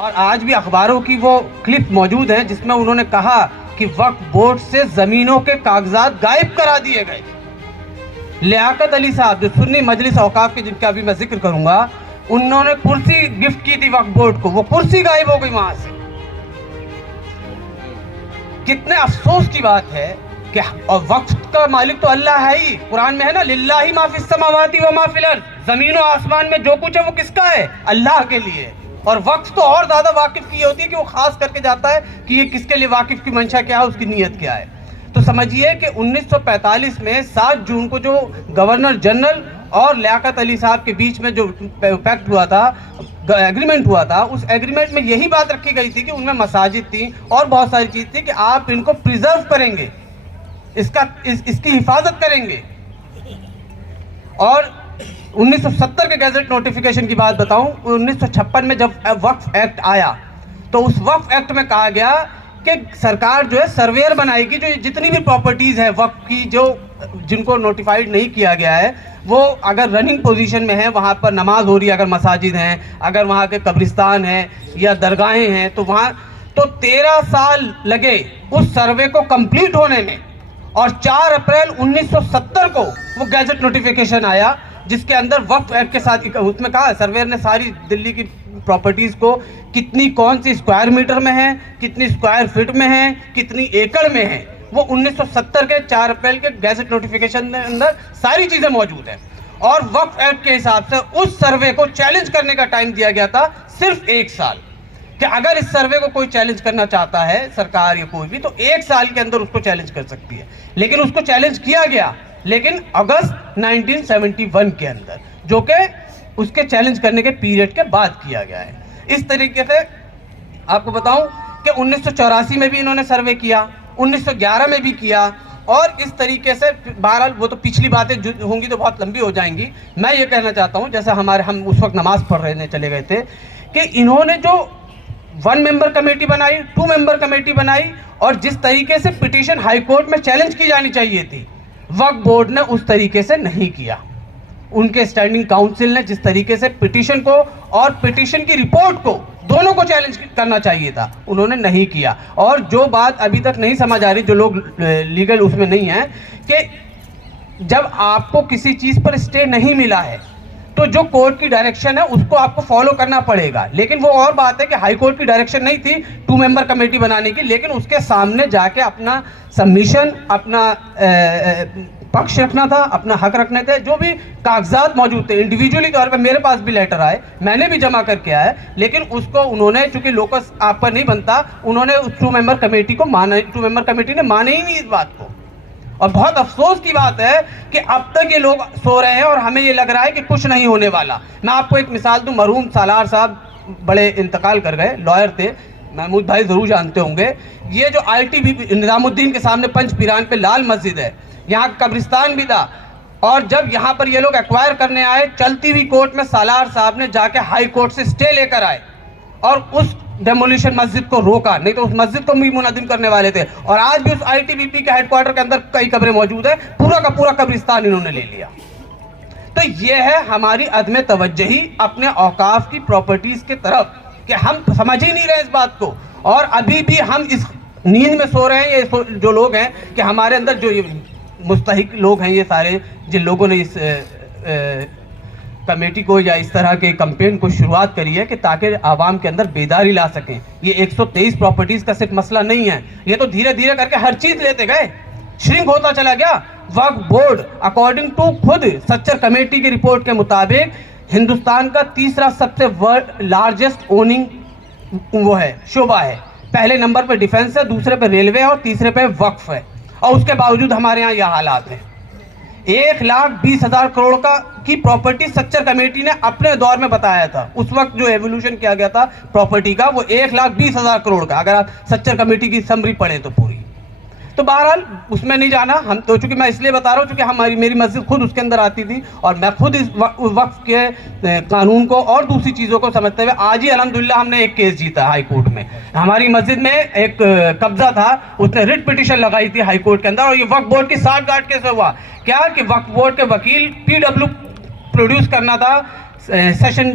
اور آج بھی اخباروں کی وہ کلپ موجود ہے جس میں انہوں نے کہا کہ وقف بورڈ سے زمینوں کے کاغذات غائب کرا دیے گئے. لیاقت علی صاحب جو سنی مجلس اوقاف کے جن کا بھی میں ذکر کروں گا, انہوں نے کرسی گفٹ کی تھی وقف بورڈ کو, وہ کرسی غائب ہو گئی وہاں سے. کتنے افسوس کی بات ہے کہ اور وقف کا مالک تو اللہ ہے ہی. قرآن میں ہے نا, للہ ما فی السماوات و ما فی الارض, زمین و آسمان میں جو کچھ ہے وہ کس کا ہے؟ اللہ کے لیے. اور وقف تو اور زیادہ واقف کی یہ ہوتی ہے کہ وہ خاص کر کے جاتا ہے کہ یہ کس کے لیے واقف کی منشا کیا ہے, اس کی نیت کیا ہے. تو سمجھیے کہ 1945 میں 7 جون کو جو گورنر جنرل اور لیاقت علی صاحب کے بیچ میں جو پیکٹ ہوا تھا, ایگریمنٹ ہوا تھا, اس ایگریمنٹ میں یہی بات رکھی گئی تھی کہ ان میں مساجد تھیں اور بہت ساری چیز تھی کہ آپ ان کو پریزرو کریں گے, اس کی حفاظت کریں گے. اور 1970 کے گیزٹ نوٹیفیکیشن کی بات بتاؤں, 1956 میں جب وقف ایکٹ آیا تو اس وقف ایکٹ میں کہا گیا کہ سرکار جو ہے سرویئر بنائے گی, جو جتنی بھی پراپرٹیز ہیں وقف کی جو جن کو نوٹیفائیڈ نہیں کیا گیا ہے, وہ اگر رننگ پوزیشن میں ہیں, وہاں پر نماز ہو رہی ہے, اگر مساجد ہیں, اگر وہاں کے قبرستان ہیں یا درگاہیں ہیں, تو وہاں تو 13 سال لگے اس سروے کو کمپلیٹ ہونے میں. اور 4 اپریل 1970 کو وہ گیزٹ نوٹیفیکیشن آیا جس کے اندر وقف ایکٹ کے ساتھ اس میں کہا سرویئر نے ساری دلی کی پراپرٹیز کو کتنی کون سی اسکوائر میٹر میں ہیں, کتنی اسکوائر فٹ میں ہیں, کتنی ایکڑ میں ہیں, وہ 1970 کے 4 اپریل کے گیزٹ نوٹیفیکیشن کے اندر ساری چیزیں موجود ہیں. اور وقف ایکٹ کے حساب سے اس سروے کو چیلنج کرنے کا ٹائم دیا گیا تھا صرف 1 سال, کہ اگر اس سروے کو کوئی چیلنج کرنا چاہتا ہے سرکار یا کوئی بھی, تو 1 سال کے اندر اس کو چیلنج کر سکتی ہے. لیکن اس کو چیلنج کیا گیا, لیکن اگست 1971 کے اندر, جو کہ اس کے چیلنج کرنے کے پیریڈ کے بعد کیا گیا ہے. اس طریقے سے آپ کو بتاؤں کہ 1984 میں بھی انہوں نے سروے کیا, 1911 میں بھی کیا, اور اس طریقے سے بہرحال وہ تو پچھلی باتیں ہوں گی تو بہت لمبی ہو جائیں گی. میں یہ کہنا چاہتا ہوں, جیسے ہم اس وقت نماز پڑھ رہے چلے گئے تھے, کہ انہوں نے جو 1 ممبر کمیٹی بنائی, 2 ممبر کمیٹی بنائی, اور جس طریقے سے پٹیشن ہائی کورٹ میں چیلنج کی جانی چاہیے تھی, وقف بورڈ نے اس طریقے سے نہیں کیا. ان کے اسٹینڈنگ کاؤنسل نے جس طریقے سے پٹیشن کو اور پٹیشن کی رپورٹ کو دونوں کو چیلنج کرنا چاہیے تھا, انہوں نے نہیں کیا. اور جو بات ابھی تک نہیں سمجھ آ رہی, جو لوگ لیگل اس میں نہیں ہیں, کہ جب آپ کو کسی چیز پر اسٹے نہیں ملا ہے تو جو کورٹ کی ڈائریکشن ہے اس کو آپ کو فالو کرنا پڑے گا. لیکن وہ اور بات ہے کہ ہائی کورٹ کی ڈائریکشن نہیں تھی 2 ممبر کمیٹی بنانے کی, لیکن اس کے سامنے جا کے اپنا سبمیشن, اپنا پکش رکھنا تھا, اپنا حق رکھنے تھے. جو بھی کاغذات موجود تھے انڈیویجولی طور پہ, میرے پاس بھی لیٹر آئے, میں نے بھی جمع کر کے آیا, لیکن اس کو انہوں نے, چونکہ لوکس آپ پر نہیں بنتا, انہوں نے اس 2 ممبر کمیٹی کو مانا, 2 ممبر کمیٹی نے مانے ہی نہیں اس بات کو. اور بہت افسوس کی بات ہے کہ اب تک یہ لوگ سو رہے ہیں اور ہمیں یہ لگ رہا ہے کہ کچھ نہیں ہونے والا. میں آپ کو ایک مثال دوں, مرحوم سالار صاحب بڑے انتقال کر گئے, لائر تھے, محمود بھائی ضرور جانتے ہوں گے. یہ جو ITB نظام الدین کے سامنے پنچ پیران پہ لال مسجد ہے, یہاں قبرستان بھی تھا, اور جب یہاں پر یہ لوگ ایکوائر کرنے آئے, چلتی ہوئی کورٹ میں سالار صاحب نے جا کے ہائی کورٹ سے اسٹے لے کر آئے اور اس ڈیمولیشن مسجد کو روکا, نہیں تو اس مسجد کو بھی منہدم کرنے والے تھے. اور آج بھی اس ITBP کے ہیڈ کوارٹر کے اندر کئی قبریں موجود ہیں, پورا کا پورا قبرستان انہوں نے لے لیا. تو یہ ہے ہماری عدم توجہی اپنے اوقاف کی پراپرٹیز کی طرف, کہ ہم سمجھ ہی نہیں رہے اس بات کو, اور ابھی بھی ہم اس نیند میں سو رہے ہیں. یہ جو لوگ ہیں کہ ہمارے اندر جو یہ مستحق لوگ ہیں, یہ سارے جن لوگوں نے اس کمیٹی کو یا اس طرح کے کمپین کو شروعات کری ہے کہ تاکہ عوام کے اندر بیداری لا سکیں. یہ 123 پراپرٹیز کا صرف مسئلہ نہیں ہے, یہ تو دھیرے دھیرے کر کے ہر چیز لیتے گئے, شرنک ہوتا چلا گیا. وقف بورڈ اکارڈنگ ٹو خود سچر کمیٹی کی رپورٹ کے مطابق ہندوستان کا تیسرا سب سے لارجسٹ اوننگ وہ ہے شعبہ ہے. پہلے نمبر پہ ڈیفنس ہے, دوسرے پہ ریلوے اور تیسرے پہ وقف ہے. اور اس کے باوجود ہمارے ہاں یہ حالات ہیں. 1,20,000 کروڑ کی پراپرٹی سچر کمیٹی نے اپنے دور میں بتایا تھا. اس وقت جو ایوولوشن کیا گیا تھا پراپرٹی کا, وہ 1,20,000 کروڑ کا, اگر آپ سچر کمیٹی کی سمری پڑھیں تو پوری. تو بہرحال اس میں نہیں جانا ہم تو, چونکہ میں اس لیے بتا رہا ہوں چونکہ میری مسجد خود اس کے اندر آتی تھی, اور میں خود اس وقف کے قانون کو اور دوسری چیزوں کو سمجھتے ہوئے آج ہی الحمدللہ ہم نے ایک کیس جیتا ہائی کورٹ میں. ہماری مسجد میں ایک قبضہ تھا, اس نے ریٹ پٹیشن لگائی تھی ہائی کورٹ کے اندر, اور یہ وقف بورڈ کی ساٹھ گاٹھ کیسے ہوا, کیا کہ وقف بورڈ کے وکیل PW پروڈیوس کرنا تھا سیشن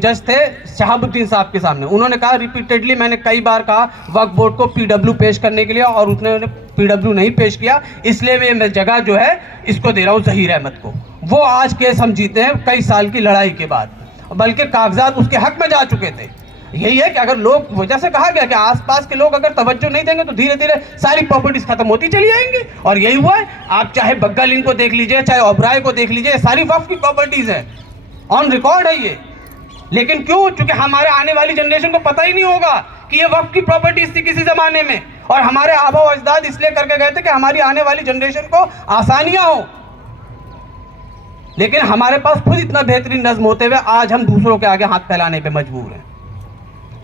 جج تھے شہاب الدین صاحب کے سامنے. انہوں نے کہا ریپیٹیڈلی, میں نے کئی بار کہا وقف بورڈ کو پی ڈبلیو پیش کرنے کے لیے, اور اس نے پی ڈبلیو نہیں پیش کیا, اس لیے میں جگہ جو ہے اس کو دے رہا ہوں ظہیر احمد کو. وہ آج کیس ہم جیتے ہیں کئی سال کی لڑائی کے بعد, بلکہ کاغذات اس کے حق میں جا چکے تھے. یہی ہے کہ اگر لوگ, وجہ سے کہا گیا کہ آس پاس کے لوگ اگر توجہ نہیں دیں گے تو دھیرے دھیرے ساری پراپرٹیز ختم ہوتی چلی جائیں گی. اور یہی ہوا ہے. آپ چاہے بگل ان کو دیکھ لیجئے, چاہے اوبرائے کو دیکھ لیجئے, ساری وقف کی پراپرٹیز ہیں, آن ریکارڈ ہے یہ. لیکن کیوں؟ چونکہ ہمارے آنے والی جنریشن کو پتہ ہی نہیں ہوگا کہ یہ وقف کی پراپرٹیز تھی کسی زمانے میں, اور ہمارے آبا و اجداد اس لیے کر کے گئے تھے کہ ہماری آنے والی جنریشن کو آسانیاں ہوں. لیکن ہمارے پاس خود اتنا بہترین نظم ہوتے ہوئے آج ہم دوسروں کے آگے ہاتھ پھیلانے پہ مجبور ہیں.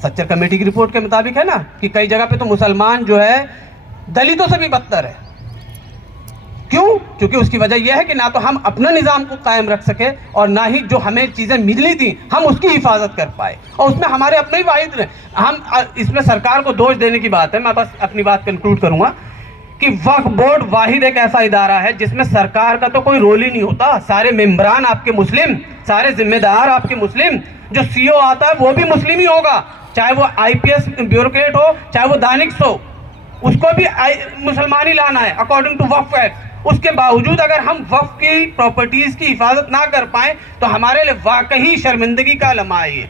سچر کمیٹی کی رپورٹ کے مطابق ہے نا کہ کئی جگہ پہ تو مسلمان جو ہے دلتوں سے بھی بدتر ہے. کیوں؟ کیونکہ اس کی وجہ یہ ہے کہ نہ تو ہم اپنا نظام کو قائم رکھ سکے, اور نہ ہی جو ہمیں چیزیں ملی تھیں ہم اس کی حفاظت کر پائے, اور اس میں ہمارے اپنے ہی واحد. ہم اس میں سرکار کو دوش دینے کی بات ہے. میں بس اپنی بات کنکلوڈ کروں گا کہ وقف بورڈ واحد ایک ایسا ادارہ ہے جس میں سرکار کا تو کوئی رول ہی نہیں ہوتا. سارے ممبران آپ کے مسلم, سارے ذمہ دار آپ کے مسلم, جو سی او آتا ہے وہ بھی مسلم ہی ہوگا, چاہے وہ آئی پی ایس بیوروکریٹ ہو, چاہے وہ دانش ہو, اس کو بھی مسلمان ہی لانا ہے اکارڈنگ ٹو وقف ایکٹ. اس کے باوجود اگر ہم وقف کی پراپرٹیز کی حفاظت نہ کر پائیں تو ہمارے لیے واقعی شرمندگی کا لمحہ ہے.